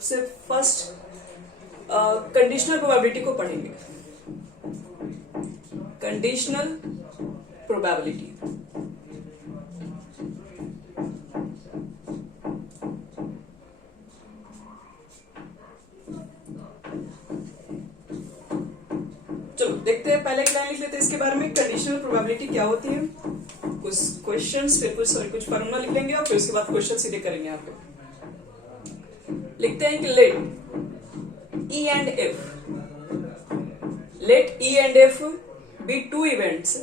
सबसे first conditional probability को पढ़ेंगे। कंडीशनल प्रोबेबिलिटी चलो देखते हैं, पहले एक लाइन लिख लेते हैं इसके बारे में, कंडीशनल प्रोबेबिलिटी क्या होती है। कुछ क्वेश्चंस, फिर कुछ फार्मूला लिख लेंगे और फिर उसके बाद क्वेश्चन सीधे करेंगे। यहाँ पे लिखते हैं कि let E and F, let E and F be two events,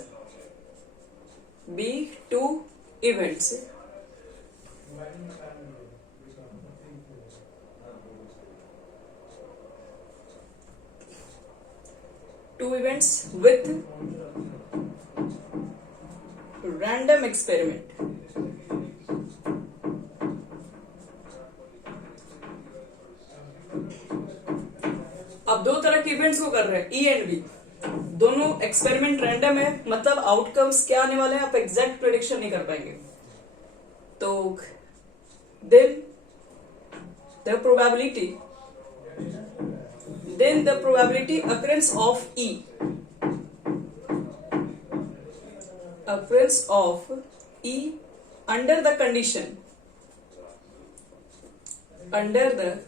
two events with random experiment. अब दो तरह के इवेंट्स को कर रहे हैं, ई एंड बी, दोनों एक्सपेरिमेंट रैंडम है, मतलब आउटकम्स क्या आने वाले हैं आप एग्जैक्ट प्रेडिक्शन नहीं कर पाएंगे। तो then the probability occurrence of E under the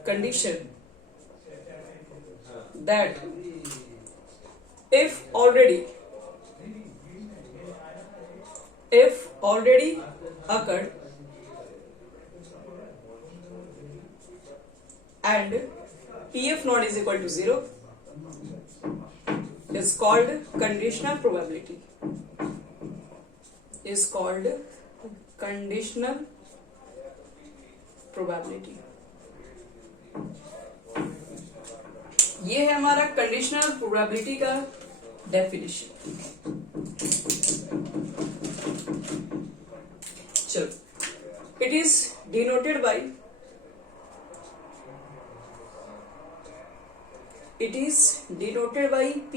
condition that if already occurred and PF not is equal to 0 is called conditional probability. ये है हमारा कंडीशनल प्रोबेबिलिटी का डेफिनेशन। चलो, it is denoted by P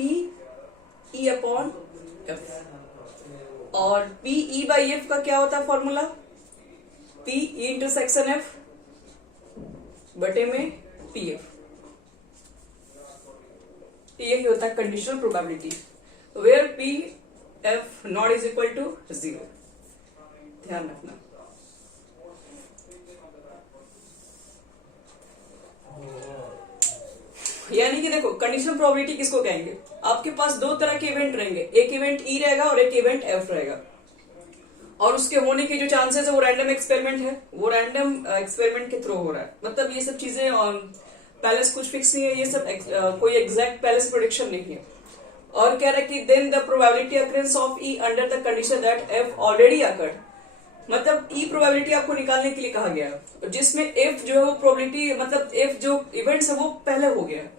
E upon F, और P E by F का क्या होता है formula, P E intersection F बटे में PF, यही होता है conditional probability, where PF not is equal to 0। ध्यान रखना। यानी कि देखो, कंडीशनल प्रोबेबिलिटी किसको कहेंगे, आपके पास दो तरह के इवेंट रहेंगे, एक इवेंट E रहेगा और एक इवेंट F रहेगा, और उसके होने के जो चांसेस है वो रैंडम एक्सपेरिमेंट है, वो रैंडम एक्सपेरिमेंट के थ्रू हो रहा है। मतलब ये सब चीजें पहले से कुछ फिक्स नहीं है, ये सब कोई एग्जैक्ट पहले से प्रोडिक्शन नहीं है। और कह रहा है कि then the probability occurrence of E under the condition that F already occurred, मतलब E प्रोबेबिलिटी आपको निकालने के लिए कहा गया है, जिसमें F जो है वो प्रोबेबिलिटी, मतलब F जो इवेंट्स है वो पहले हो गया है।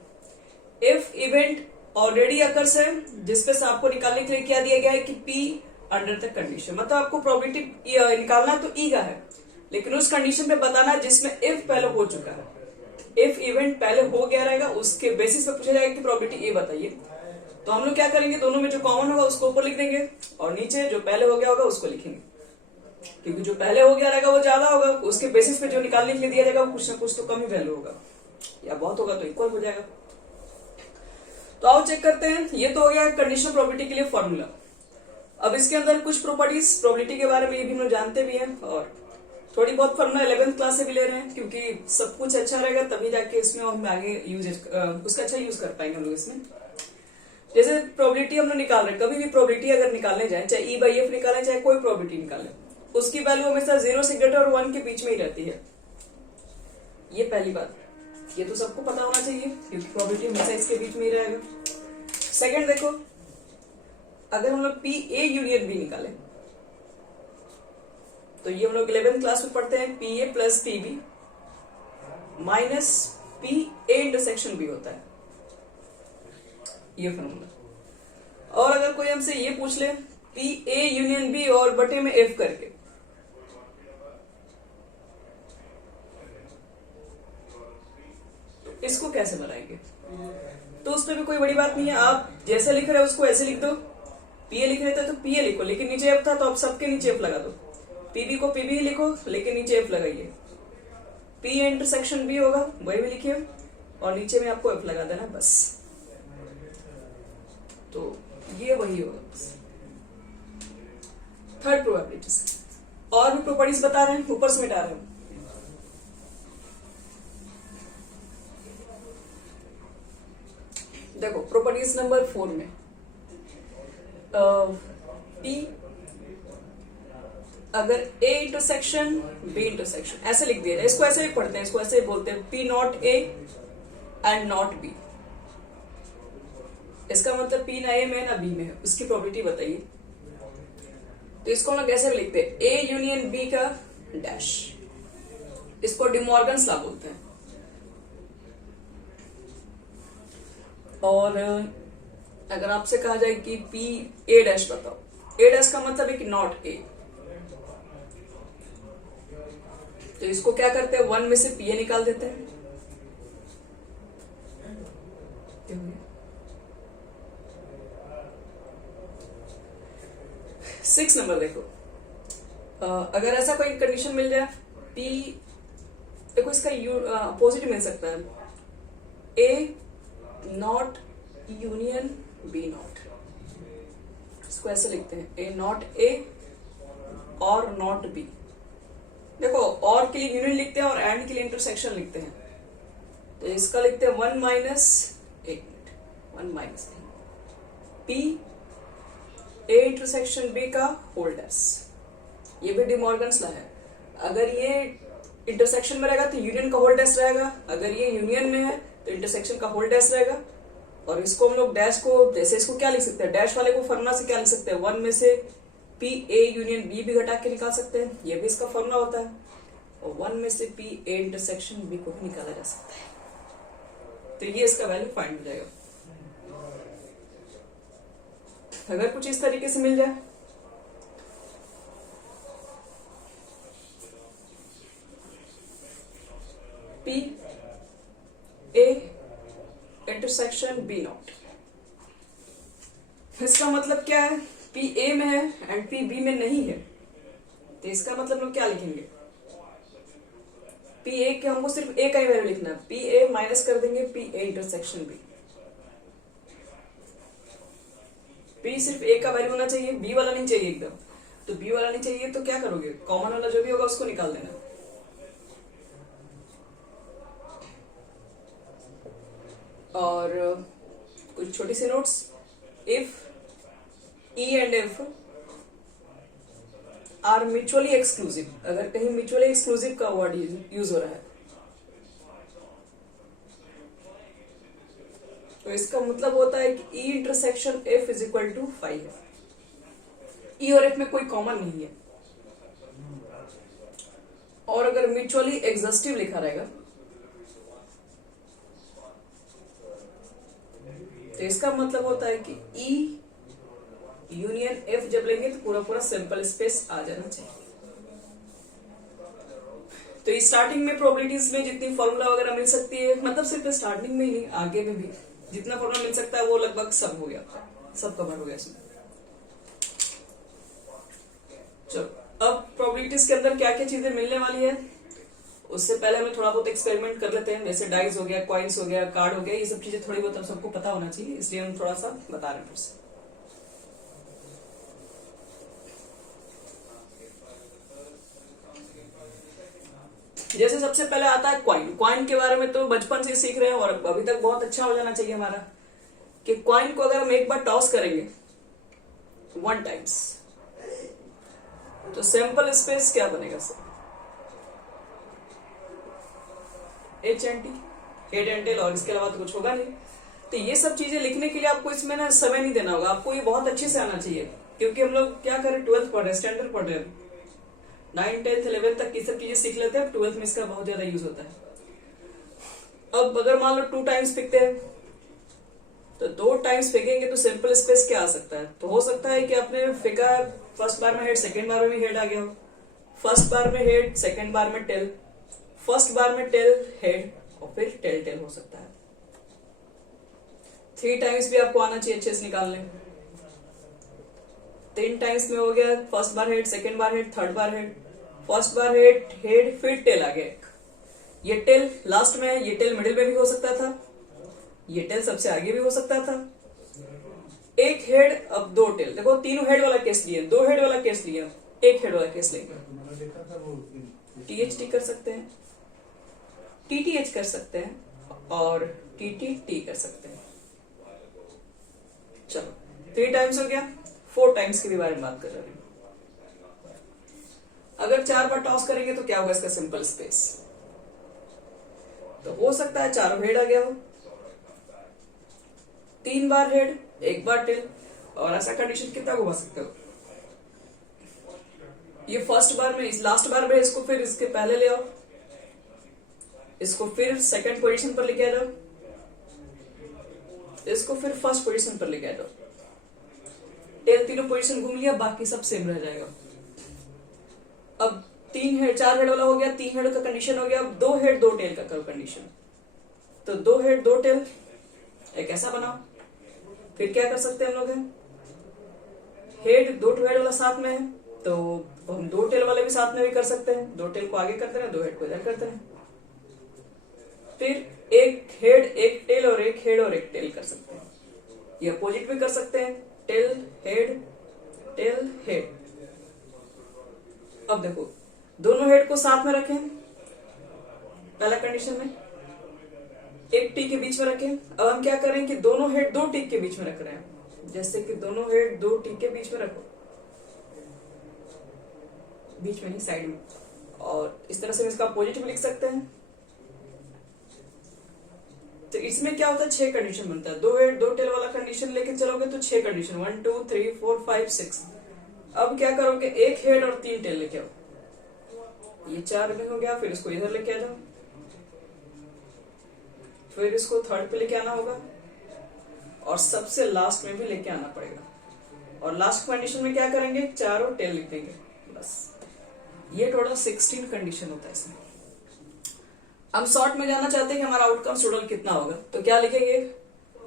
F इवेंट ऑलरेडी अकर्स है, जिसपे से आपको निकालने के लिए क्या दिया गया है कि P अंडर द कंडीशन, मतलब आपको प्रोबेबिलिटी निकालना तो E का है, लेकिन उस कंडीशन पे बताना जिसमें F पहले हो चुका है। F इवेंट पहले हो गया रहेगा, उसके बेसिस पे पूछा जाएगा कि प्रोबेबिलिटी A बताइए। तो हम लोग क्या करेंगे, दोनों में जो कॉमन होगा उसको ऊपर लिख देंगे और नीचे जो पहले हो गया होगा उसको लिखेंगे, क्योंकि जो पहले हो गया रहेगा वो ज्यादा होगा, उसके बेसिस पे जो निकालने के लिए दिया जाएगा वो कुछ ना कुछ तो कम ही वैल्यू होगा, या बहुत होगा तो इक्वल हो जाएगा। तो आओ चेक करते हैं, ये तो हो गया कंडीशनल प्रोबेबिलिटी के लिए फॉर्मूला। अब इसके अंदर कुछ प्रॉपर्टीज प्रोबेबिलिटी के बारे में ये भी हम लोग जानते भी हैं, और थोड़ी बहुत फॉर्मूला 11th क्लास से भी ले रहे हैं, क्योंकि सब कुछ अच्छा रहेगा तभी जाके इसमें हम आगे उसका अच्छा यूज कर पाएंगे हम लोग इसमें। जैसे प्रोबेबिलिटी हम लोग निकाल रहे हैं, कभी भी प्रोबेबिलिटी अगर निकालने जाए, चाहे E बाई F निकालें चाहे कोई प्रोबेबिलिटी निकालें, उसकी वैल्यू हमेशा 0 से ग्रेटर और 1 के बीच में ही रहती है। ये पहली बात, ये तो सबको पता होना चाहिए, क्योंकि प्रोबेबिलिटी हमेशा इसके बीच में ही रहेगा। सेकंड देखो, अगर हम लोग P A यूनियन B निकालें, तो ये हम लोग 11th क्लास में पढ़ते हैं, P A plus P B minus P A intersection B होता है, ये फॉर्मूला। और अगर कोई हमसे ये पूछ ले P A यूनियन B और बटे में F करके, तो इसको कैसे बनाएंगे, तो उसमें भी कोई बड़ी बात नहीं है, आप जैसे लिख रहे हो उसको ऐसे लिख दो। P A लिख रहे थे तो P A लिखो, लेकिन नीचे F था तो आप सबके नीचे F लगा दो। P B को P B ही लिखो, लेकिन नीचे F लगाइए। P इंटरसेक्शन B होगा, वही भी लिखिए और नीचे में आपको F लगा देना बस। तो ये वही होगा बस। थर्ड प्रोबेबिलिटीज और भी प्रॉपर्टीज बता रहे हैं, ऊपर से मिटा रहे हैं। देखो प्रॉपर्टीज नंबर 4 में P अगर A इंटरसेक्शन B इंटरसेक्शन ऐसे लिख दिया जाए, इसको ऐसे भी पढ़ते हैं, इसको ऐसे ही बोलते हैं P not A and not B। इसका मतलब P ना A में ना B में है, उसकी प्रोबेबिलिटी बताइए। तो इसको हम लोग कैसे लिखते हैं, A यूनियन B का डैश, इसको डिमॉर्गन्स लॉ बोलते हैं। और अगर आपसे कहा जाए कि P A डैश बताओ, A डैश का मतलब है कि नॉट A, तो इसको क्या करते हैं, 1 में से P A निकाल देते हैं। 6 नंबर देखो, अगर ऐसा कोई कंडीशन मिल जाए P, देखो इसका अपोजिट मिल सकता है, A not union B not, इसको ऐसे लिखते हैं A नॉट A और नॉट B। देखो और के लिए यूनियन लिखते हैं और एंड के लिए इंटरसेक्शन लिखते हैं, तो इसका लिखते हैं 1 minus P A intersection B का होल डैश। ये भी डिमॉर्गन्स लॉ है, अगर ये इंटरसेक्शन में रहेगा तो यूनियन का होल डैश रहेगा, अगर ये यूनियन में है तो इंटरसेक्शन का होल डैश रहेगा। और इसको हम लोग डैश को, जैसे इसको क्या लिख सकते हैं, डैश वाले को फॉर्मूला से क्या लिख सकते हैं, 1 में से P A यूनियन B भी घटा के निकाल सकते हैं, ये भी इसका फॉर्मूला होता है। और 1 में से P A इंटरसेक्शन B को भी निकाला जा सकता है, तो ये इसका वैल्यू फाइंड हो जाएगा। अगर कुछ इस तरीके से मिल जाए, P A intersection B not, इसका मतलब क्या है, P A में है एंड P B में नहीं है, तो इसका मतलब लोग क्या लिखेंगे, P A के हमको सिर्फ A का ही वैल्यू लिखना है, P A माइनस कर देंगे P A intersection B। P सिर्फ A का वैल्यू होना चाहिए, B वाला नहीं चाहिए एकदम, तो B वाला नहीं चाहिए तो क्या करोगे, कॉमन वाला जो भी होगा उसको निकाल देना। और कुछ छोटी सी notes, if E and F are mutually exclusive, अगर कहीं म्यूचुअली एक्सक्लूसिव का वर्ड यूज हो रहा है तो इसका मतलब होता है कि E intersection F is equal to 5 है। E और F में कोई कॉमन नहीं है, और अगर म्यूचुअली एग्जस्टिव लिखा रहेगा तो इसका मतलब होता है कि E यूनियन F जब लेंगे तो पूरा पूरा सिंपल स्पेस आ जाना चाहिए। तो स्टार्टिंग में प्रोबेबिलिटीज में जितनी फॉर्मूला वगैरह मिल सकती है, मतलब सिर्फ स्टार्टिंग में ही नहीं, आगे में भी जितना फॉर्मूला मिल सकता है वो लगभग सब हो गया, सब कवर हो गया इसमें। चलो अब प्रोबेबिलिटीज के अंदर क्या क्या चीजें मिलने वाली है, उससे पहले हमें थोड़ा बहुत एक्सपेरिमेंट कर लेते हैं। जैसे डाइस हो गया, कॉइन्स हो गया, कार्ड हो गया, ये सब चीजें थोड़ी बहुत अब सबको पता होना चाहिए, इसलिए हम थोड़ा सा बता रहे हैं फिर से। जैसे सबसे पहले आता है क्वाइन। क्वाइन के बारे में तो बचपन से सीख रहे हैं और अभी तक बहुत अच्छा हो जाना चाहिए हमारा, कि क्वाइन को अगर हम एक बार टॉस करेंगे 1 टाइम्स तो सैंपल स्पेस क्या बनेगा sir, H and T, head and tail, और इसके अलावा तो कुछ होगा नहीं। तो ये सब चीजें लिखने के लिए आपको इसमें ना समय नहीं देना होगा, आपको ये बहुत अच्छे से आना चाहिए, क्योंकि हम लोग क्या करें, 12th पढ़ रहे, स्टैंडर्ड पढ़ रहे हैं, 9th 10th 11th तक ये सब चीजें सीख लेते हैं, 12th में इसका बहुत ज्यादा यूज होता है। अब अगर मान लो 2 टाइम्स फेंकते हैं तो 2 टाइम्स फेंकेंगे तो सिंपल स्पेस क्या आ सकता है, तो हो सकता है कि आपने फेंका फर्स्ट बार में हेड, सेकेंड बार में भी हेड आ गया हो, फर्स्ट बार में हेड, सेकेंड बार में टेल, फर्स्ट बार में टेल हेड और फिर टेल टेल हो सकता है। 3 टाइम्स भी आपको आना चाहिए अच्छे से निकालने। 3 टाइम्स में हो गया, फर्स्ट बार हेड, सेकेंड बार हेड, थर्ड बार हेड, फर्स्ट बार हेड हेड फिर टेल आ गया, ये टेल लास्ट में है, ये टेल मिडिल में भी हो सकता था, ये टेल सबसे आगे भी हो सकता था। एक हेड अब दो टेल, देखो तीनों हेड वाला केस लिया, दो हेड वाला केस लिया, एक हेड वाला केस लेंगे। THT कर सकते हैं, TTH कर सकते हैं और TTT कर सकते हैं। चलो 3 टाइम्स हो गया, 4 टाइम्स के भी बारे में बात कर रहे हैं। अगर 4 बार टॉस करेंगे तो क्या होगा इसका सिंपल स्पेस? तो हो सकता है चारों हेड आ गया हो, 3 बार हेड 1 बार टेल, और ऐसा कंडीशन कितना घुमा सकते हो? ये फर्स्ट बार में, इस लास्ट बार में इसको फिर इसके पहले ले आओ, इसको फिर सेकंड पोजीशन पर लेके आ जाओ, इसको फिर फर्स्ट पोजीशन पर लेके आ जाओ। टेल तीनों पोजीशन घूम लिया, बाकी सब सेम रह जाएगा। अब 3 हेड 4 हेड वाला हो गया, 3 हेड का कंडीशन हो गया। अब 2 हेड 2 टेल का कंडीशन, तो 2 हेड 2 टेल एक ऐसा बनाओ। फिर क्या कर सकते हैं हम लोग हैं, हेड 2 हेड वाला साथ में है तो हम 2 टेल वाले भी साथ में भी कर सकते हैं। 2 टेल को आगे करते हैं, 2 हेड को इधर करते हैं। फिर एक हेड एक टेल और एक हेड और एक टेल कर सकते हैं। ये अपोजिट भी कर सकते हैं, टेल हेड टेल हेड। अब देखो दोनों हेड को साथ में रखें, पहला कंडीशन में एक टी के बीच में रखें। अब हम क्या करें कि दोनों हेड 2 टिक के बीच में रख रहे हैं, जैसे कि दोनों हेड 2 टिक के बीच में रखो, बीच में नहीं साइड में, और इस तरह से हम इसका अपोजिट भी लिख सकते हैं। तो इसमें क्या होता है, 6 कंडीशन बनता है। 2 हेड 2 टेल वाला कंडीशन लेके चलोगे तो 6 कंडीशन, 1 2 3 4 5 6। अब क्या करोगे, एक हेड और 3 टेल लेके आओ, ये 4 में हो गया। फिर इसको इधर लेके आ जाओ, फिर इसको थर्ड पे लेके आना होगा, और सबसे लास्ट में भी लेके आना पड़ेगा। और लास्ट कंडीशन में क्या करेंगे, चारों टेल लिख देंगे बस। ये टोटल 16 कंडीशन होता है इसमें। हम शॉर्ट में जानना चाहते हैं कि हमारा आउटकम्स टोटल कितना होगा, तो क्या लिखेंगे,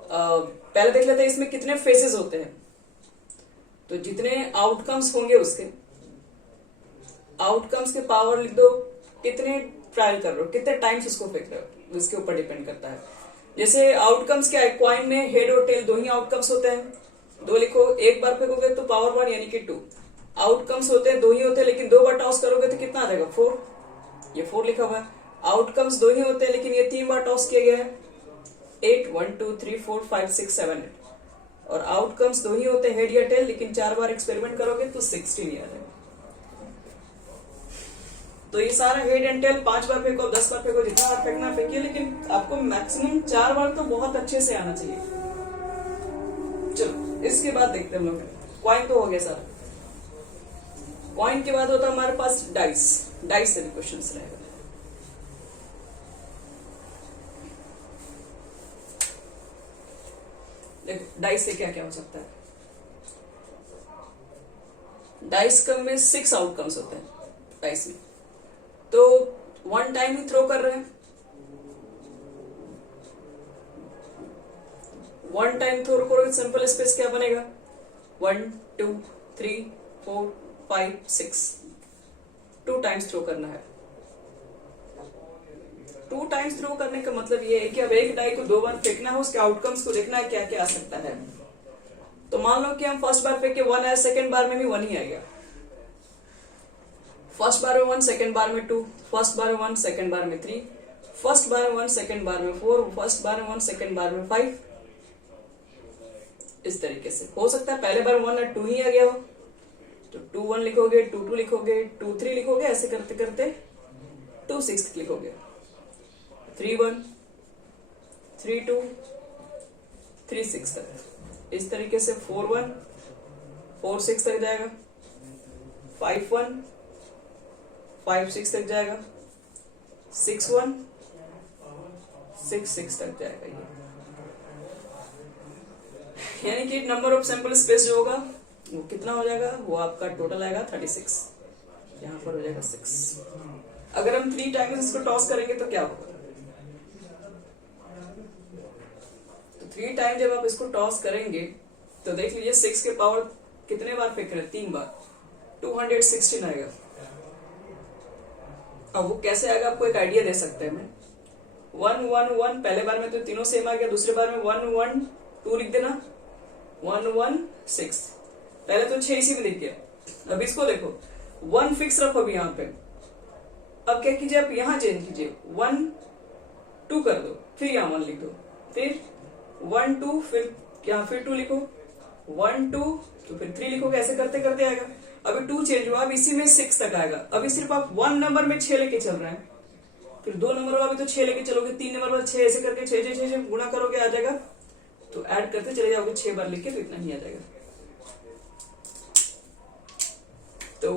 पहले देख लेते हैं इसमें कितने फेजेस होते हैं। तो जितने आउटकम्स होंगे उसके आउटकम्स के पावर लिख दो, कितने ट्रायल कर रहे हो, कितने टाइम्स उसको फेंक रहे हो, इसके ऊपर डिपेंड करता है। जैसे आउटकम्स क्या है, क्वाइन में हेड और टेल 2 ही आउटकम्स होते हैं, 2 लिखो। एक बार फेंकोगे तो पावर 1 यानी कि 2 आउटकम्स होते हैं, 2 ही होते हैं, लेकिन 2 बार टॉस करोगे तो कितना आ जाएगा, 4। ये 4 लिखा हुआ है। आउटकम्स 2 ही होते हैं, लेकिन ये 3 बार टॉस किया गया है, 8 1 2 3 4 5 6 7 8। और आउटकम्स 2 ही होते हैं, हेड या टेल, लेकिन 4 बार एक्सपेरिमेंट करोगे तो 16 आ जाएगा। तो ये सारा हेड एंड टेल 5 बार फेंको, 10 बार फेंको, जितना बार फेंकना फेंकिए, लेकिन आपको मैक्सिमम 4 बार तो बहुत अच्छे से आना चाहिए। चलो इसके बाद देखते हैं हम लोग, क्वाइन तो हो गया सारा। क्वाइन के बाद होता है हमारे पास डाइस। डाइस से भी क्वेश्चन रहेगा। देखो डाइस से क्या क्या हो सकता है। डाइस कम में 6 आउटकम्स होते हैं डाइस में, तो 1 टाइम ही थ्रो कर रहे हैं। 1 टाइम थ्रो करोगे, सिंपल स्पेस क्या बनेगा, 1 2 3 4 5 6। 2 टाइम्स थ्रो करना है। 2 टाइम्स थ्रो करने का मतलब ये है कि अब एक डाई को 2 बार फेंकना है, उसके आउटकम्स को देखना है क्या क्या आ सकता है। तो मान लो कि हम फर्स्ट बार फेंके 1 आया, सेकेंड बार में भी 1 ही आएगा। फर्स्ट बार में 1, सेकेंड बार में 2, फर्स्ट बार में 1, सेकेंड बार में 3, फर्स्ट बार में 1, सेकेंड बार में 4, फर्स्ट बार में 1, सेकेंड बार में 5। इस तरीके से हो सकता है पहले बार 1 और 2 ही आ गया हो, तो 2 1 लिखोगे, 2 2 लिखोगे, 2 3 लिखोगे, ऐसे करते करते 2 6 लिखोगे, 3 1 3 2 3 6 तक। इस तरीके से 4 1 4 6 तक जाएगा, 5 1 5 6 तक जाएगा, 6 1 6 6 तक जाएगा। ये यानी कि नंबर ऑफ सैंपल स्पेस जो होगा वो कितना हो जाएगा, वो आपका टोटल आएगा 36। यहाँ पर हो जाएगा 6। अगर हम 3 टाइम्स इसको टॉस करेंगे तो क्या होगा, तो 3 टाइम जब आप इसको टॉस करेंगे तो देख लीजिए 6 के पावर कितने बार फेंक रहे हैं, 3 बार, 216 आएगा। अब वो कैसे आएगा आपको एक आइडिया दे सकते हैं। मैं 1 1 1 पहले बार में तो तीनों सेम आ गया, दूसरे बार में 1 1 2 लिख देना, 1 1 6, पहले तो 6 इसी में लिख गया। अब इसको देखो 1 फिक्स रखो अभी यहाँ पे। अब क्या कीजिए आप यहाँ चेंज कीजिए, 1 2 कर दो, फिर यहाँ 1 लिख दो, फिर 1 2, फिर यहाँ फिर 2 लिखो, 1 2 तो फिर 3 लिखोगे, ऐसे करते करते आएगा। अभी 2 चेंज हुआ, अब इसी में 6 तक आएगा। अभी सिर्फ आप 1 नंबर में 6 लेके चल रहे हैं, फिर 2 नंबर वाला भी तो 6 लेके चलोगे, 3 नंबर वाला 6, ऐसे करके 6 6 6 गुणा करोगे आ जाएगा। तो ऐड करते चले जाओगे 6 बार लिख के, तो इतना ही आ जाएगा। तो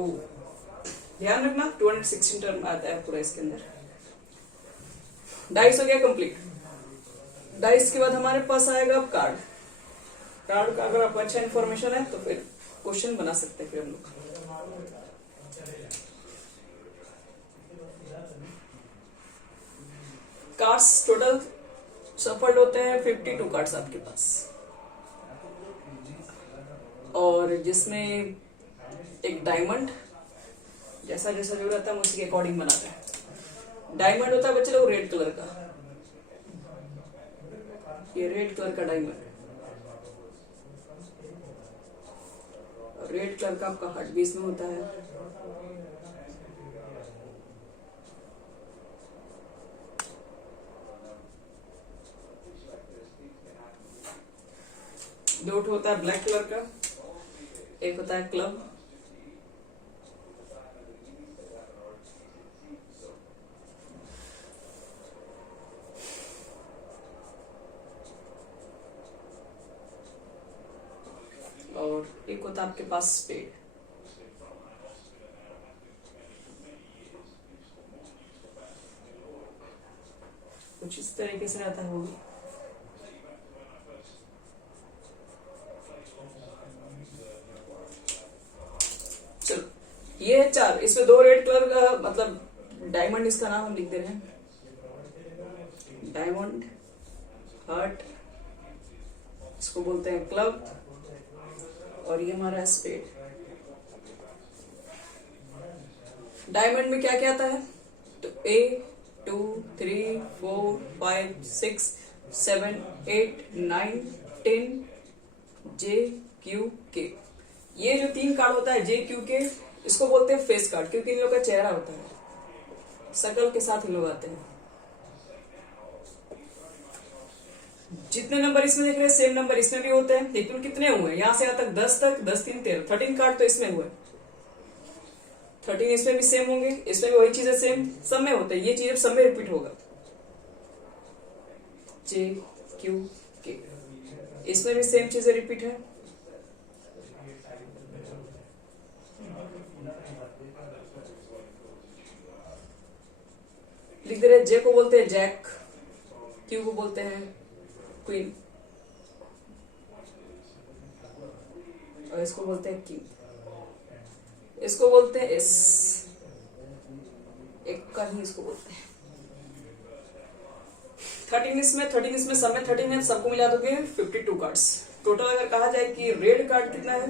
ध्यान रखना 216 टर्म आता है पूरा इसके अंदर। डाइस हो गया कंप्लीट। डाइस के बाद हमारे पास आएगा अब कार्ड। कार्ड का अगर आपको अच्छा इन्फॉर्मेशन है तो फिर क्वेश्चन बना सकते हैं फिर हम लोग। कार्ड्स टोटल सफल होते हैं 52 कार्ड्स आपके पास, और जिसमें एक डायमंड जैसा जैसा जो रहता है हम उसी के अकॉर्डिंग बनाते हैं। डायमंड होता है बच्चे लोग रेड कलर का, ये रेड कलर का डायमंड, रेड कलर का आपका हार्ट भी इसमें होता है। डॉट होता है ब्लैक कलर का, एक होता है क्लब, और एक होता है आपके पास स्पेड। कुछ इस तरीके से रहता है वो भी। चलो ये है 4, इसमें 2 रेड कलर का, मतलब डायमंड इसका नाम हम लिख दे रहे हैं, डायमंड हार्ट, इसको बोलते हैं क्लब, और ये हमारा स्पेड। डायमंड में क्या क्या आता है, तो A 2 3 4 5 6 7 8 9 10 J Q K। ये जो 3 कार्ड होता है J Q K, इसको बोलते हैं फेस कार्ड, क्योंकि इन लोग का चेहरा होता है, शकल के साथ इन लोग आते हैं। जितने नंबर इसमें देख रहे हैं सेम नंबर इसमें भी होते हैं, लेकिन कितने हुए यहाँ से यहाँ तक 10 तक, 10 3 13, 13 कार्ड तो इसमें हुए, 13 इसमें भी सेम होंगे, इसमें भी वही चीजें सेम सब में होते हैं, ये चीजें सब में रिपीट होगा। J Q K, इसमें भी सेम चीजें रिपीट है। लिख दे रहे, J को बोलते हैं जैक, Q को बोलते हैं क्वीन, और इसको बोलते हैं किंग, इसको बोलते हैं एस, एक का ही इसको बोलते हैं। 13 इसमें सब में 13 है, सबको मिला दोगे 52 कार्ड्स टोटल। अगर कहा जाए कि रेड कार्ड कितना है,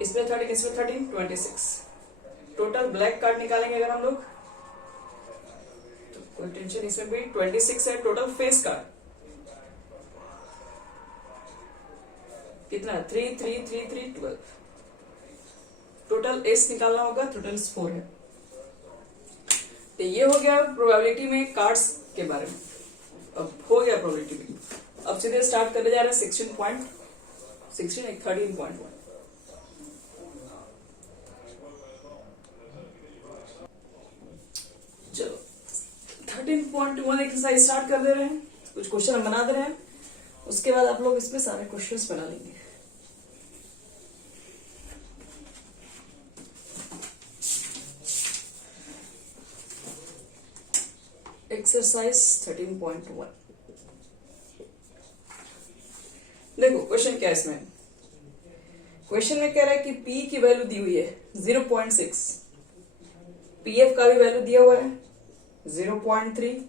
इसमें 13 इसमें 13 26 टोटल। ब्लैक कार्ड निकालेंगे अगर हम लोग तो कोई टेंशन, इसमें भी 26 है टोटल। फेस कार्ड कितना है, 3 3 3 3 12 टोटल। एस निकालना होगा, टोटल 4 है। तो ये हो गया प्रोबेबिलिटी में कार्ड्स के बारे में। अब हो गया प्रोबेबिलिटी में, अब सीधे स्टार्ट करने जा रहे हैं 13.1। चलो 13.1 एक्सरसाइज स्टार्ट कर दे रहे हैं, कुछ क्वेश्चन हम बना दे रहे हैं, उसके बाद आप लोग इसमें सारे क्वेश्चंस बना लेंगे। एक्सरसाइज 13.1 देखो क्वेश्चन क्या है इसमें। क्वेश्चन में कह रहा है कि P की वैल्यू दी हुई है 0.6, PF का भी वैल्यू दिया हुआ है 0.3,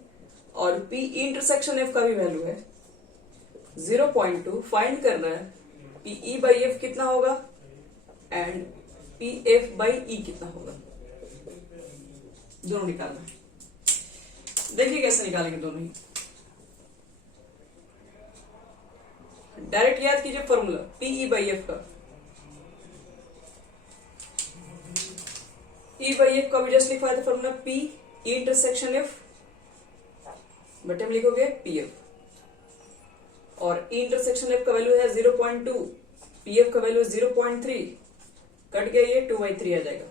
और P इंटरसेक्शन F का भी वैल्यू है 0.2। फाइंड करना है PE by F कितना होगा and P F by E कितना होगा, दोनों निकालना है। देखिए कैसे निकालेंगे दोनों ही। डायरेक्ट याद कीजिए फॉर्मूला पीई बाई एफ का। ई बाई एफ का भी जस्ट लिखवाया था formula P E intersection F, बटे में लिखोगे पी एफ, और ई इंटरसेक्शन एफ का वैल्यू है 0.2, पी एफ का वैल्यू 0.3, कट गया ये 2/3 आ जाएगा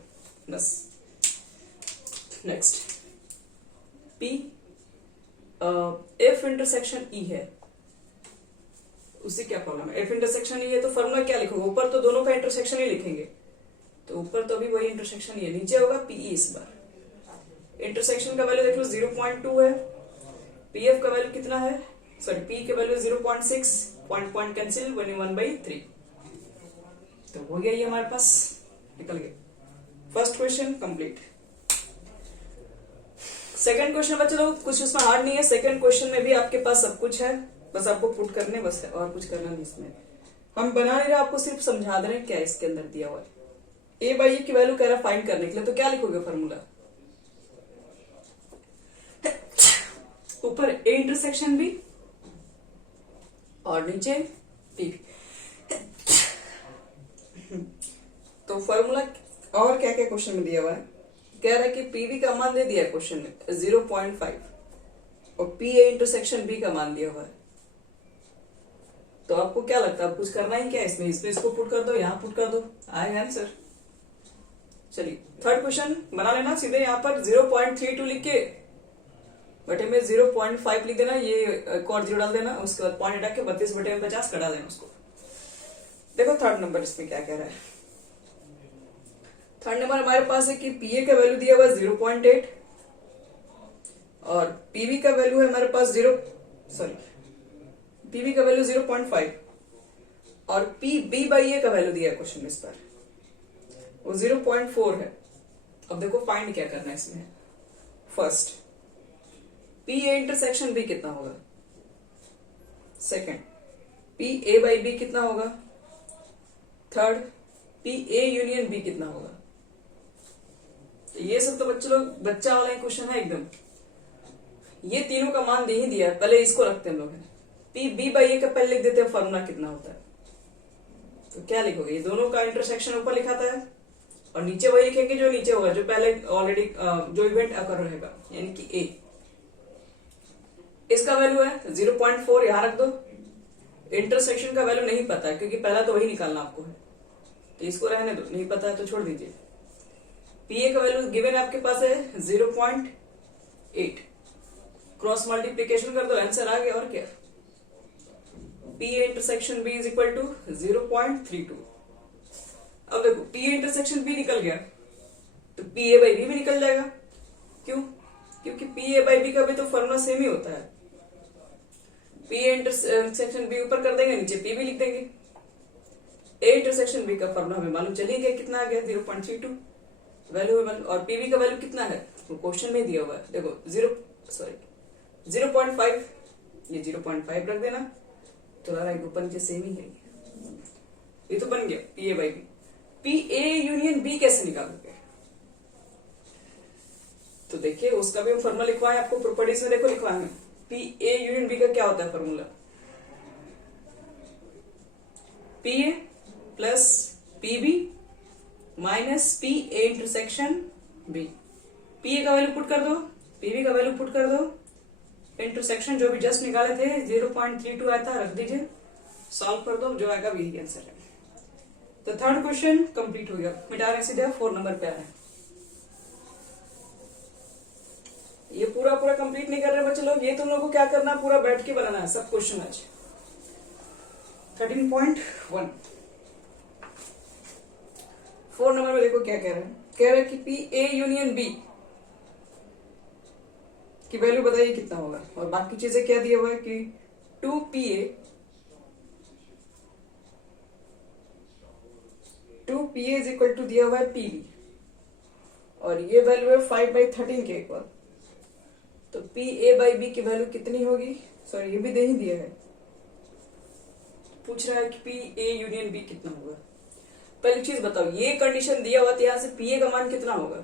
बस। Next P F intersection E है, उससे क्या प्रॉब्लम है, एफ इंटरसेक्शन ई है तो फॉर्मूला क्या लिखोगे, ऊपर तो दोनों का इंटरसेक्शन ही लिखेंगे, तो ऊपर तो अभी वही इंटरसेक्शन ही है, नीचे होगा पीई। इस बार इंटरसेक्शन का वैल्यू देख लो 0.2 है, पीएफ का वैल्यू कितना है, सॉरी पी के वैल्यू 0.6, पॉइंट कैंसिल 1/3, तो हो गया ये हमारे पास, निकल गया। First question complete. Second question बच्चे लोग कुछ उसमें हार्ड नहीं है, सेकंड क्वेश्चन में भी आपके पास सब कुछ है, बस आपको पुट करने बस है, और कुछ करना नहीं इसमें। हम बना नहीं रहे, आपको सिर्फ समझा दे रहे हैं क्या इसके अंदर दिया हुआ है। ए बाई की वैल्यू कह रहा है फाइंड करने के लिए, तो क्या लिखोगे फॉर्मूला, ऊपर ए इंटरसेक्शन बी और नीचे पी। तो फॉर्मूला और क्या क्या क्वेश्चन में दिया हुआ है, कह रहा है कि पीवी का मान दे दिया है क्वेश्चन में 0.5 और पी ए इंटरसेक्शन बी का मान दिया हुआ है। तो आपको क्या लगता है, कुछ करना ही क्या इसमें इसको पुट कर दो, यहाँ पुट कर दो, आएगा आंसर। चलिए थर्ड क्वेश्चन बना लेना, सीधे यहाँ पर 0.32 लिख के बटे में 0.5 लिख देना, ये एक और 0 डाल देना, उसके बाद पॉइंट हटा के 32/50 कटा देना उसको। देखो थर्ड नंबर इसमें क्या कह रहा है। थर्ड नंबर हमारे पास है कि पीए का वैल्यू दिया हुआ है 0.8 और पीवी का वैल्यू है हमारे पास पीवी का वैल्यू 0.5 और पी बी बाई ए का वैल्यू दिया है क्वेश्चन में, इस पर वो 0.4 है। अब देखो फाइंड क्या करना है इसमें। First P A intersection B कितना होगा, second P A by B कितना होगा, third P A union B कितना होगा। ये सब तो बच्चा वाला क्वेश्चन है एकदम, ये तीनों का मान दे ही दिया है, पहले इसको रखते हैं हम लोग, पी बी बाई ए का पहले लिख देते हैं फॉर्मूला कितना होता है। तो क्या लिखोगे, ये दोनों का इंटरसेक्शन ऊपर लिखाता है और नीचे वही लिखेंगे जो नीचे होगा, जो पहले ऑलरेडी जो इवेंट अकर रहेगा, यानी कि ए। इसका वैल्यू है 0.4, यहां रख दो। इंटरसेक्शन का वैल्यू नहीं पता है क्योंकि पहला तो वही निकालना आपको है, तो इसको रहने दो, नहीं पता है तो छोड़ दीजिए। पीए का वैल्यू गिवन आपके पास है 0.8, क्रॉस मल्टीप्लीकेशन कर दो, आंसर आ गया। और क्या, P intersection B is equal to 0.32। अब देखो पी इंटरसेक्शन बी निकल गया तो पी ए बाई बी भी निकल जाएगा। क्यों, क्योंकि पी ए बाई बी का भी तो फॉर्मूला सेम ही होता है। पी ए इंटरसेक्शन बी ऊपर कर देंगे, नीचे पी भी लिख देंगे। ए इंटरसेक्शन बी का फॉर्मूला हमें मालूम चली गया, कितना आ गया 0.32 वैल्यू है, और पीवी का वैल्यू कितना है वो क्वेश्चन में दिया हुआ है। देखो 0.5, ये 0.5 रख देना, तो ऊपर नीचे सेम ही है, ये तो बन गया P A by B. P A union B कैसे निकालोगे, तो देखिए उसका भी हम फॉर्मूला लिखवाएं आपको, प्रॉपर्टीज में देखो लिखवाएंगे। पी ए यूनियन बी का क्या होता है formula, P A plus P B minus P A intersection B. P A का वैल्यू पुट कर दो, पीबी का वैल्यू पुट कर दो, इंटरसेक्शन जो भी जस्ट निकाले थे 0.32 आया था, रख दीजिए, सॉल्व कर दो, जो आएगा वही आंसर है। तो थर्ड क्वेश्चन कंप्लीट हो गया, मिटा रहे सीधे 4 नंबर पे आ रहा है। ये पूरा कंप्लीट नहीं कर रहे बच्चे लोग, ये तुम लोगों को क्या करना, पूरा बैठ के बनाना है सब क्वेश्चन आज। 13.1 4 नंबर में देखो क्या कह रहा है, कह रहा है कि पी ए यूनियन बी की वैल्यू बताइए कितना होगा, और बाकी चीजें क्या दिया हुआ है कि 2pa इज इक्वल टू दिया हुआ है पीबी, और ये वैल्यू है 5/13 के एक बार, तो पी ए बाई बी की वैल्यू कितनी होगी, सॉरी ये भी दे ही दिया है, पूछ रहा है कि पी ए यूनियन बी कितना होगा। पहली चीज बताओ, ये कंडीशन दिया हुआ तो यहाँ से पीए का मान कितना होगा?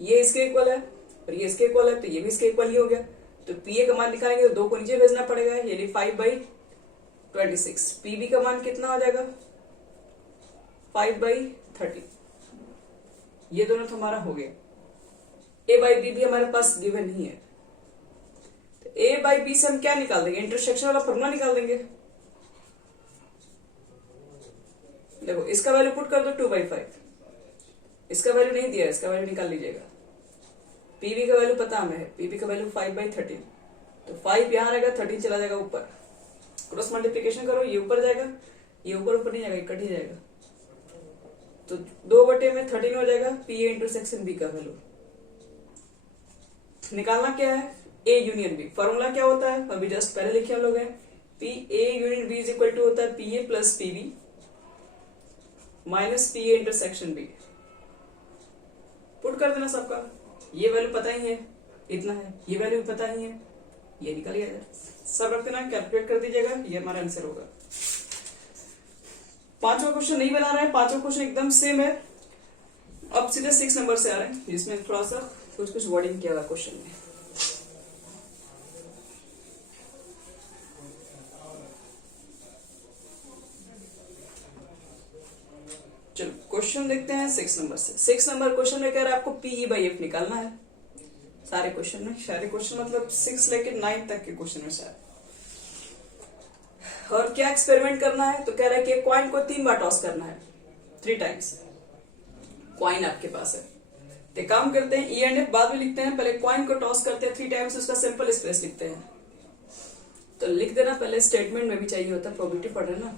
ये इसके इक्वल है और ये इसके इक्वल है, तो ये भी इसके इक्वल ही हो गया। तो पीए का मान निकालेंगे तो 2 को नीचे भेजना पड़ेगा, यानी 5/26। पीबी का मान कितना हो जाएगा? 5/30। ये दोनों तो हमारा हो गया। ए बाई बी भी हमारे पास गिवन ही है, तो ए बाई बी से हम क्या निकाल देंगे? इंटरसेक्शन वाला फॉर्मूला निकाल देंगे। देखो इसका वैल्यू पुट कर दो 2/5, इसका वैल्यू नहीं दिया, इसका वैल्यू निकाल लीजिएगा। पीवी का वैल्यू पता हमें है, पीवी का वैल्यू 5/13, तो 5 यहां रहेगा, 13 चला जाएगा ऊपर। क्रॉस मल्टीप्लीकेशन करो, ये ऊपर जाएगा, ये ऊपर नहीं जाएगा, कट ही जाएगा, तो 2/13 हो जाएगा। पी ए इंटरसेक्शन बी का वैल्यू निकालना क्या है? ए यूनियन बी। फॉर्मूला क्या होता है? अभी जस्ट पहले लिखे हम लोग हैं, P A union B is equal to होता है P A plus PB minus P A intersection B. Put कर देना सबका, ये वैल्यू पता ही है, इतना है, ये वैल्यू पता ही है, ये निकल गया। सब रख देना, कैलकुलेट कर दीजिएगा, ये हमारा आंसर होगा। 5वां क्वेश्चन नहीं बना रहा है, 5वां क्वेश्चन एकदम सेम है। अब सीधे 6 नंबर से आ रहे हैं, जिसमें थोड़ा सा कुछ वर्डिंग किया हुआ क्वेश्चन में। चलो क्वेश्चन देखते हैं 6 नंबर से। 6 नंबर क्वेश्चन में कह रहा है आपको पीई बाई एफ निकालना है। सारे क्वेश्चन मतलब 6 लेके 9 तक के क्वेश्चन में शायद। और क्या एक्सपेरिमेंट करना है? तो कह रहा है कि कॉइन को 3 बार टॉस करना है, 3 टाइम्स। कॉइन आपके पास है, तो काम करते हैं ई एंड एफ बाद में लिखते हैं, पहले कॉइन को टॉस करते हैं 3 टाइम्स, उसका सिंपल स्पेस लिखते हैं। तो लिख देना, पहले स्टेटमेंट में भी चाहिए होता है, प्रोबेबिलिटी पढ़ रहे ना।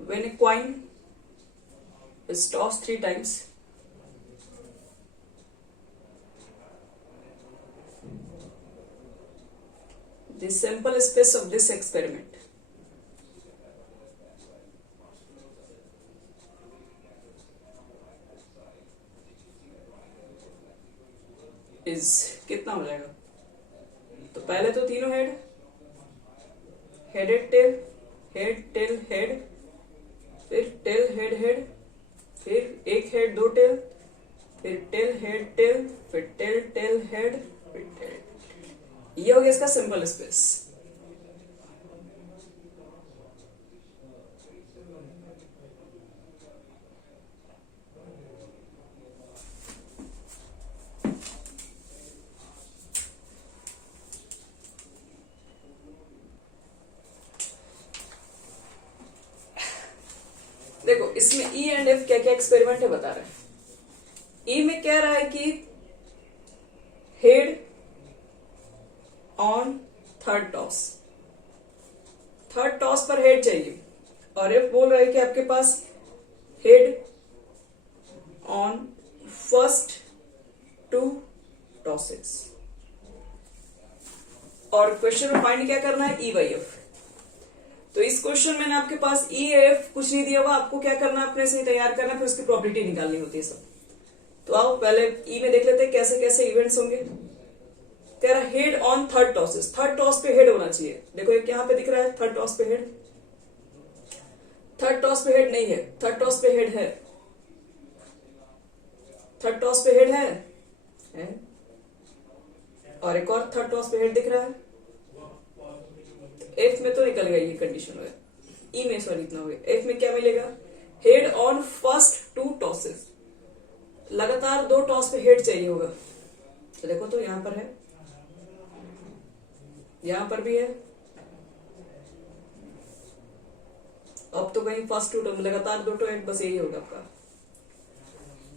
When a coin is tossed 3 times, the sample space of this experiment is कितना हो जाएगा? तो पहले तो तीनों head, headed tail, head tail head, फिर टेल हेड हेड, फिर एक हेड 2 टेल, फिर टेल हेड टेल, फिर टेल टेल हेड, फिर टेल। ये हो गया इसका सिंपल स्पेस। देखो इसमें ई एंड एफ क्या क्या एक्सपेरिमेंट है बता रहे हैं। ई में कह रहा है कि head on third toss, third toss पर हेड चाहिए, और एफ बोल रहा है कि आपके पास हेड ऑन फर्स्ट 2 टॉसेस। और क्वेश्चन में फाइंड क्या करना है? E by F. तो इस क्वेश्चन में ना आपके पास ई एफ कुछ नहीं दिया हुआ, आपको क्या करना है? अपने से ही तैयार करना, फिर उसकी प्रोबेबिलिटी निकालनी होती है सब। तो आओ पहले ई में देख लेते हैं कैसे कैसे इवेंट्स होंगे। कह रहा head on third tosses, third toss पे हेड होना चाहिए। देखो एक यहाँ पे दिख रहा है थर्ड टॉस पे हेड, थर्ड टॉस पे हेड नहीं है, थर्ड टॉस पे हेड है, थर्ड टॉस पे हेड है? और एक और थर्ड टॉस पे हेड दिख रहा है। एफ में तो निकल गया ये कंडीशन है, ई में सॉरी इतना हो गया। एफ में क्या मिलेगा? हेड ऑन फर्स्ट 2 टॉसेस, लगातार 2 टॉस पे हेड चाहिए होगा। तो देखो तो यहां पर है, यहां पर भी है, अब तो कहीं फर्स्ट 2 टॉस लगातार 2 टॉस, बस यही होगा आपका।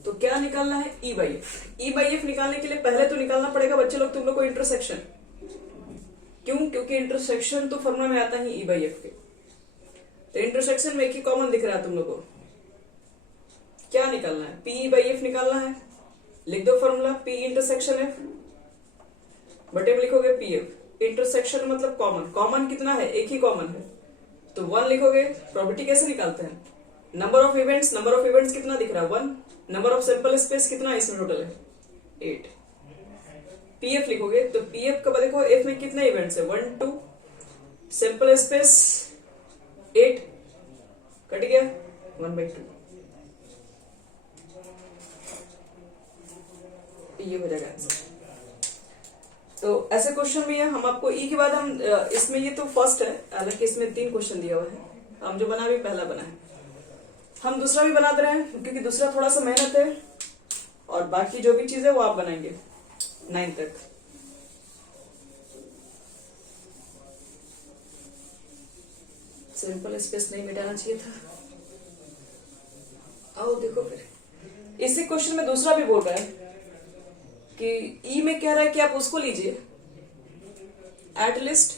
तो क्या निकालना है? E by F. E by F निकालने के लिए पहले तो निकालना पड़ेगा बच्चे लोग तुम लोग को इंटरसेक्शन। क्यों? क्योंकि इंटरसेक्शन तो फॉर्मूला में आता ही ई बाई एफ के। तो इंटरसेक्शन में एक ही कॉमन दिख रहा है तुम लोग को। क्या निकालना है? पी बाई एफ निकालना है। लिख दो फॉर्मूला, पी इंटरसेक्शन एफ बटे में लिखोगे पी एफ। इंटरसेक्शन मतलब कॉमन, कॉमन कितना है? एक ही कॉमन है, तो 1 लिखोगे। प्रोबेबिलिटी कैसे निकालते हैं? Number of events, number of events कितना दिख रहा है? 1। नंबर ऑफ सैंपल स्पेस कितना इसमें टोटल है? 8। पीएफ लिखोगे तो पीएफ का देखो एफ में कितने इवेंट्स है? 1 2, सैंपल स्पेस 8, कट गया 1/2। ये हो जाएगा आंसर। तो ऐसे क्वेश्चन भी है। हम आपको ई के बाद हम इसमें, ये तो फर्स्ट है, हालांकि इसमें 3 क्वेश्चन दिया हुआ है, हम जो बना भी पहला बना है, हम दूसरा भी बना दे रहे हैं क्योंकि दूसरा थोड़ा सा मेहनत है, और बाकी जो भी चीज है वो आप बनाएंगे 9 तक। सिंपल स्पेस नहीं मिटाना चाहिए था। आओ देखो फिर इसी क्वेश्चन में दूसरा भी बोल रहा है कि ई में कह रहा है कि आप उसको लीजिए, एट लिस्ट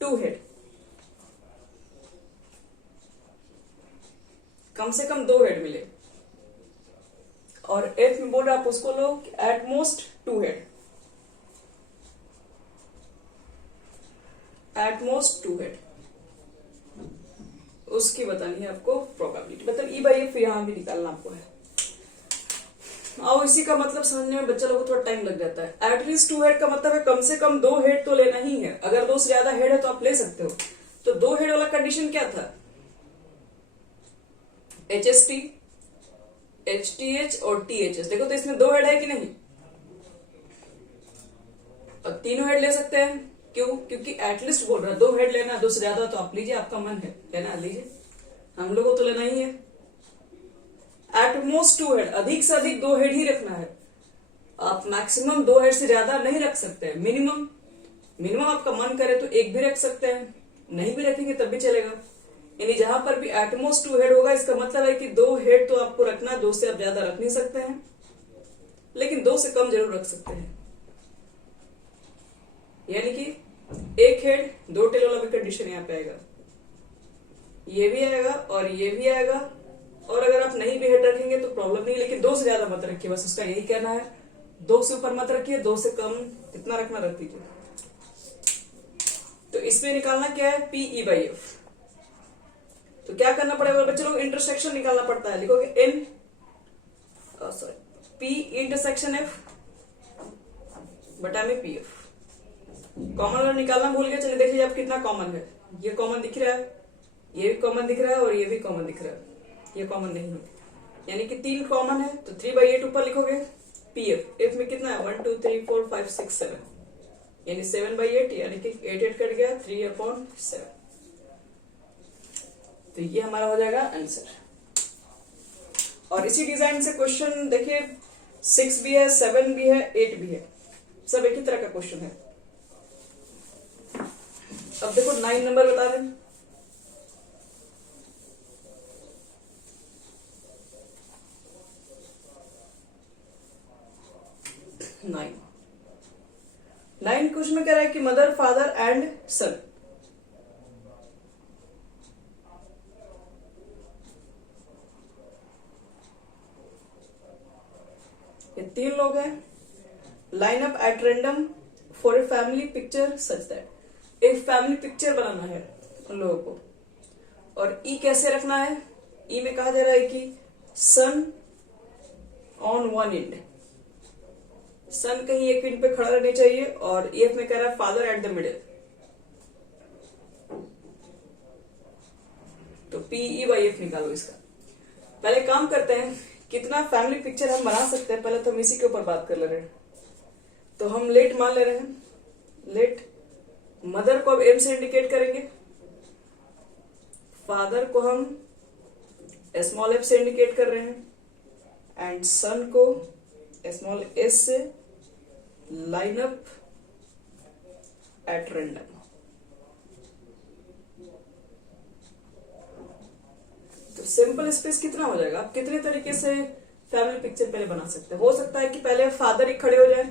2 हेड, कम से कम 2 हेड मिले, और एफ में बोल रहा है आप उसको लो at most 2 head, at most 2 head, उसकी बतानी है आपको प्रोबेबिलिटी, मतलब ई बाई एफ यहां भी निकालना आपको है। आओ इसी का मतलब समझने में बच्चा लोगों को थोड़ा टाइम लग जाता है। एटलीस्ट 2 हेड का मतलब है कम से कम 2 हेड तो लेना ही है, अगर 2 से ज्यादा हेड है तो आप ले सकते हो। तो 2 हेड वाला कंडीशन क्या था, HST, HTH और THS। देखो तो इसमें 2 हेड है कि नहीं, और तीनों हेड ले सकते हैं। क्यों? क्योंकि एटलीस्ट बोल रहा है 2 हेड लेना, 2 से ज्यादा तो आप लीजिए, आपका मन है लेना लीजिए, हम लोगों को तो लेना ही है। एट मोस्ट 2 हेड, अधिक से अधिक 2 हेड ही रखना है, आप मैक्सिमम 2 हेड से ज्यादा नहीं रख सकते हैं। मिनिमम आपका मन करे तो 1 भी रख सकते हैं, नहीं भी रखेंगे तब भी चलेगा। यानी जहां पर भी एट मोस्ट 2 हेड होगा, इसका मतलब है कि 2 हेड तो आपको रखना, 2 से आप ज्यादा रख नहीं सकते हैं, लेकिन 2 से कम जरूर रख सकते हैं। यानी कि 1 हेड 2 टेल वाला भी कंडीशन यहाँ पे आएगा, ये भी आएगा और ये भी आएगा। और अगर आप नहीं भी हेड रखेंगे तो प्रॉब्लम नहीं, लेकिन 2 से ज्यादा मत रखिए, बस उसका यही कहना है। 2 से ऊपर मत रखिए, 2 से कम कितना रखना रख दीजिए। तो इसमें निकालना क्या है, PE बाई एफ। तो क्या करना पड़ेगा बच्चे लोग, इंटरसेक्शन निकालना पड़ता है। लिखोगे P इंटरसेक्शन F बटा में PF। कॉमन वाला निकालना भूल गए, चलिए देख लीजिए आप कितना कॉमन है। ये कॉमन दिख रहा है, ये भी कॉमन दिख रहा है, और ये भी कॉमन दिख रहा है, ये कॉमन नहीं है, यानी कि 3 कॉमन है। तो 3/8 ऊपर लिखोगे। PF, एफ में कितना है 1 2 3 4 5 6 7, यानी 7/8, यानी कि 8 कट गया 3/7। तो ये हमारा हो जाएगा आंसर। और इसी डिजाइन से क्वेश्चन देखिए 6 भी है, 7 भी है, 8 भी है, सब एक ही तरह का क्वेश्चन है। अब देखो 9 नंबर बता दें। नाइन क्वेश्चन में कह रहा है कि मदर फादर एंड सन, ये 3 लोग हैं। Line up at random for a family picture such that, एक फैमिली पिक्चर बनाना है उन लोगों को। और ई कैसे रखना है, ई में कहा जा रहा है कि सन ऑन वन एंड, सन कहीं एक एंड पे खड़ा रहना चाहिए, और एफ में कह रहा है फादर एट द मिडिल। तो PE बाई एफ निकालो इसका। पहले काम करते हैं, कितना फैमिली पिक्चर हम बना सकते हैं, पहले तो हम इसी के ऊपर बात कर ले रहे हैं। तो हम लेट मान ले रहे हैं, लेट मदर को अब M से इंडिकेट करेंगे, फादर को हम स्मॉल f से इंडिकेट कर रहे हैं, एंड सन को स्मॉल s से। Line up at random. तो सिंपल स्पेस कितना हो जाएगा, आप कितने तरीके से फैमिली पिक्चर पहले बना सकते हैं। हो सकता है कि पहले फादर ही खड़े हो जाए,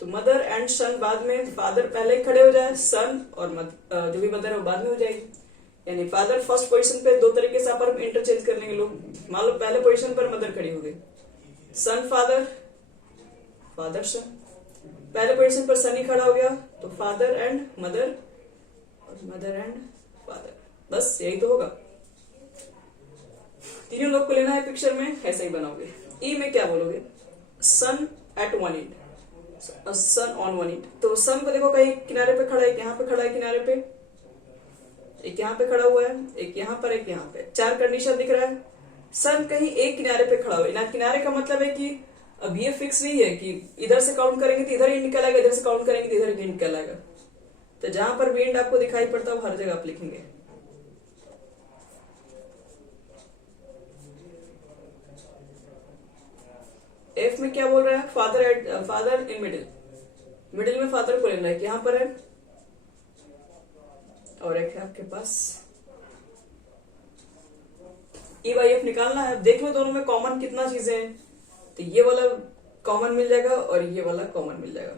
तो मदर एंड सन बाद में, फादर पहले खड़े हो जाए, सन और जो भी मदर है वो बाद में हो जाएगी। यानी फादर फर्स्ट पोजीशन पे, 2 तरीके से आप इंटरचेंज कर लेंगे लोग। मान लो पहले पोजीशन पर मदर खड़ी हो गई, सन फादर, फादर सन। पहले पोजीशन पर सन ही खड़ा हो गया, तो फादर एंड मदर, और मदर एंड फादर, बस यही तो होगा। तीनों लोग को लेना है पिक्चर में, ऐसा ही बनाओगे। ई में क्या बोलोगे, sun at one end, sun on one end. तो सन को देखो कहीं किनारे पे खड़ा है, एक यहाँ पे खड़ा है किनारे पे, एक यहाँ पे खड़ा हुआ है, एक यहाँ पर, एक यहाँ पे। 4 कंडीशन दिख रहा है। सन कहीं एक किनारे पे खड़ा हो, ना किनारे का मतलब है कि अब ये फिक्स नहीं है कि इधर से काउंट करेंगे तो इधर ही निकल आएगा, इधर से काउंट करेंगे तो इधर ही निकल आएगा। तो जहां पर भी एंड आपको दिखाई पड़ता है हर जगह आप लिखेंगे। एफ में क्या बोल रहा है, फादर इन मिडिल में फादर को लेना है, यहां पर है और एक है आपके पास ई बाई एफ निकालना है। देख लो दोनों में कॉमन कितना चीजें हैं, तो ये वाला कॉमन मिल जाएगा और ये वाला कॉमन मिल जाएगा।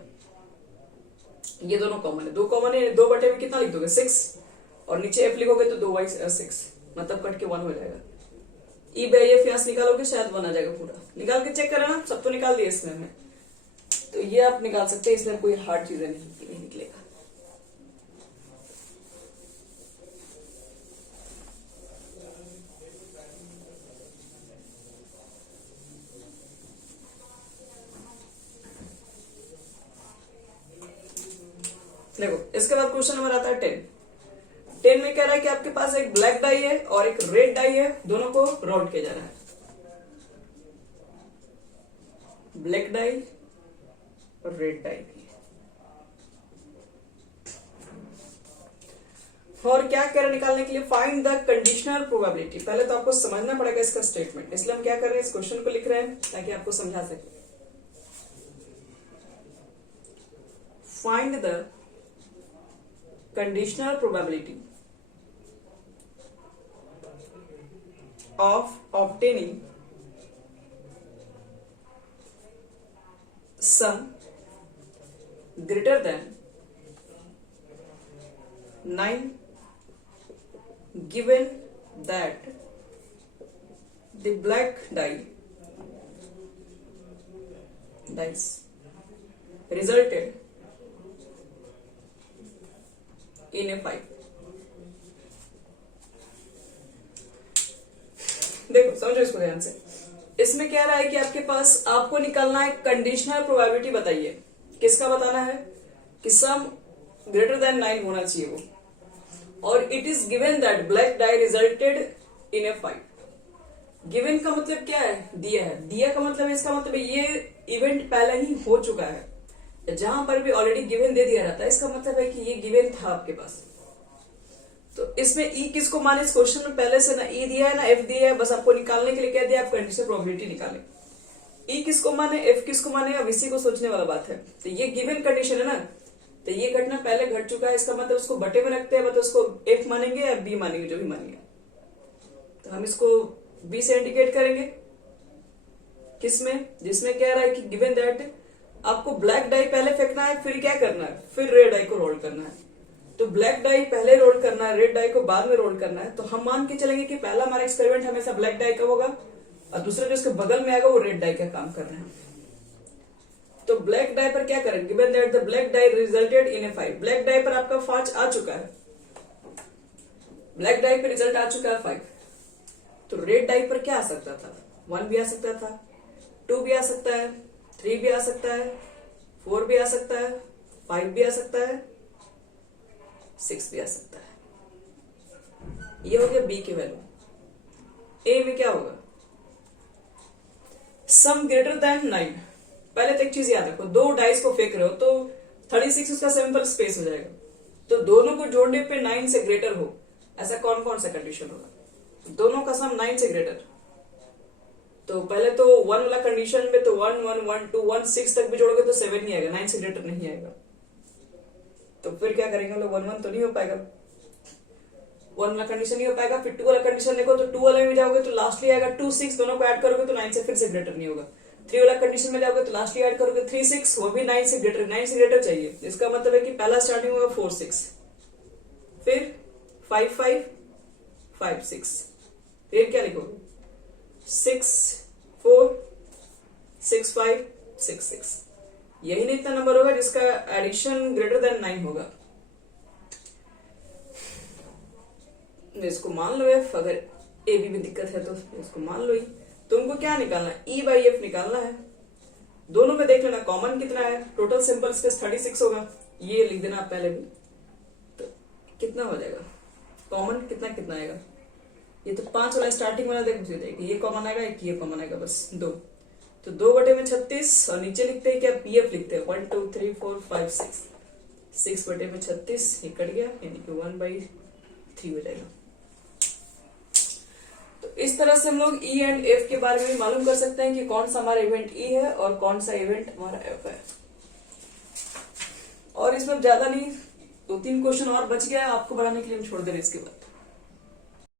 ये दोनों कॉमन है, 2 कॉमन है, 2 बटे में कितना लिख दोगे 6 और नीचे एफ लिखोगे तो 2/6 मतलब कट के 1 हो जाएगा। ई बाई एफ यहां से निकालोगे शायद 1 आ जाएगा पूरा। निकाल के चेक करा ना, सब तो निकाल दिया इसमें हमने, तो ये आप निकाल सकते हैं, इसमें कोई हार्ड चीजें नहीं निकलेगा। देखो इसके बाद क्वेश्चन नंबर आता है 10 में कह रहा है कि आपके पास एक ब्लैक डाई है और एक रेड डाई है, दोनों को राउंड किया जा रहा है। ब्लैक डाई और रेड डाई की, और क्या कह रहा है निकालने के लिए, फाइंड द कंडीशनल प्रोबेबिलिटी। पहले तो आपको समझना पड़ेगा इसका स्टेटमेंट, इसलिए हम क्या कर रहे हैं, इस क्वेश्चन को लिख रहे हैं ताकि आपको समझा सके। Find the conditional probability of obtaining sum greater than 9 given that the black dice resulted in a 5। देखो समझो इसको ध्यान से, इसमें क्या रहा है कि आपके पास आपको निकालना है कंडीशनल प्रोबेबिलिटी। बताइए किसका बताना है, कि सम ग्रेटर देन 9 होना चाहिए वो, और it is given that black dye resulted in A 5। Given का मतलब क्या है, दिया है, दिया का मतलब इसका मतलब ये इवेंट पहले ही हो चुका है, जहां पर भी ऑलरेडी गिवन दे दिया रहता है, इसका मतलब है कि ये गिवन था आपके पास। तो इसमें ई किसको माने, इस क्वेश्चन में पहले से ना ई दिया है ना एफ दिया है, बस आपको निकालने के लिए कह दिया आप कंडीशनल प्रोबेबिलिटी निकालें। ई किसको माने, एफ किसको माने, अब इसी को सोचने वाला बात है। तो ये गिवन कंडीशन है ना, तो ये घटना पहले घट चुका है, इसका मतलब उसको बटे में रखते हैं, मतलब उसको एफ मानेंगे या बी मानेंगे, जो भी मानेंगे। तो हम इसको बी से इंडिकेट करेंगे, किसमें, जिसमें कह रहा है कि गिवन दैट आपको ब्लैक डाई पहले फेंकना है, फिर क्या करना है, फिर रेड डाई को रोल करना है। तो ब्लैक डाई पहले रोल करना है, रेड डाई को बाद में रोल करना है। तो हम मान के चलेंगे कि पहला हमारा एक्सपेरिमेंट हमेशा ब्लैक डाई का होगा और दूसरा जो इसके बगल में आएगा वो रेड डाई का काम कर रहे हैं। तो ब्लैक डाई पर क्या करेंगे, given that the black dye resulted in A 5। Black dye पर आपका 5 आ चुका है, ब्लैक डाई पर रिजल्ट आ चुका है 5। तो रेड डाई पर क्या आ सकता था, 1 भी आ सकता था, 2 भी आ सकता है, 3 भी आ सकता है, 4 भी आ सकता है, 5 भी आ सकता है, 6 भी आ सकता है। ये हो गया बी की वैल्यू। ए में क्या होगा, सम ग्रेटर देन 9। पहले तो एक चीज याद रखो, 2 डाइस को फेंक रहे हो तो 36 उसका सैंपल स्पेस हो जाएगा, तो दोनों को जोड़ने पे 9 से ग्रेटर हो, ऐसा कौन कौन सा कंडीशन होगा, दोनों का सम 9 से ग्रेटर। तो पहले तो 1 वाला कंडीशन में तो 1 1 1 2 1 6 तक भी जोड़ोगे तो 7 ही आएगा, 9 से ग्रेटर नहीं आएगा। तो फिर क्या करेंगे हम लोग, 1 1 तो नहीं हो पाएगा, 1 वाला कंडीशन नहीं हो पाएगा। फिर 2 वाला कंडीशन देखो तो 2 वाले में जाओगे तो लास्टली आएगा 2 6, दोनों को ऐड करोगे तो 9 से फिर से ग्रेटर नहीं होगा। 3 वाला कंडीशन में जाओगे तो लास्टली ऐड करोगे 3 6, वो भी 9 से ग्रेटर, 9 से ग्रेटर चाहिए। इसका मतलब है कि पहला स्टार्टिंग होगा 4 6, फिर 5 5 5 6, फिर क्या लिखोगे 6 4 6 5 6 6। यही नहीं इतना नंबर होगा जिसका एडिशन ग्रेटर देन 9 होगा। इसको मान लो एफ, अगर ए बी में दिक्कत है तो इसको मान लो ही। तुमको क्या निकालना है, ई बाई एफ निकालना है। दोनों में देख लेना कॉमन कितना है, टोटल सिंपल स्पेस 36 होगा, ये लिख देना आप पहले भी। तो कितना हो जाएगा, कॉमन कितना कितना आएगा ये तो 5 वाला स्टार्टिंग वाला देख मुझे ये कॉमन आएगा, एक ये कॉमन आएगा, बस 2। तो 2/36 और नीचे लिखते हैं क्या, पीएफ लिखते हैं 1 2 3 4 5 6, 6/36 ये कट गया, यानी कि 1/3 हो जाएगा। तो इस तरह से हम लोग ई एंड एफ के बारे में मालूम कर सकते हैं कि कौन सा हमारा इवेंट ई है और कौन सा इवेंट हमारा एफ है। और इसमें ज्यादा नहीं, 2-3 क्वेश्चन और बच गया है आपको बनाने के लिए, हम छोड़ दे रहे इसके बाद।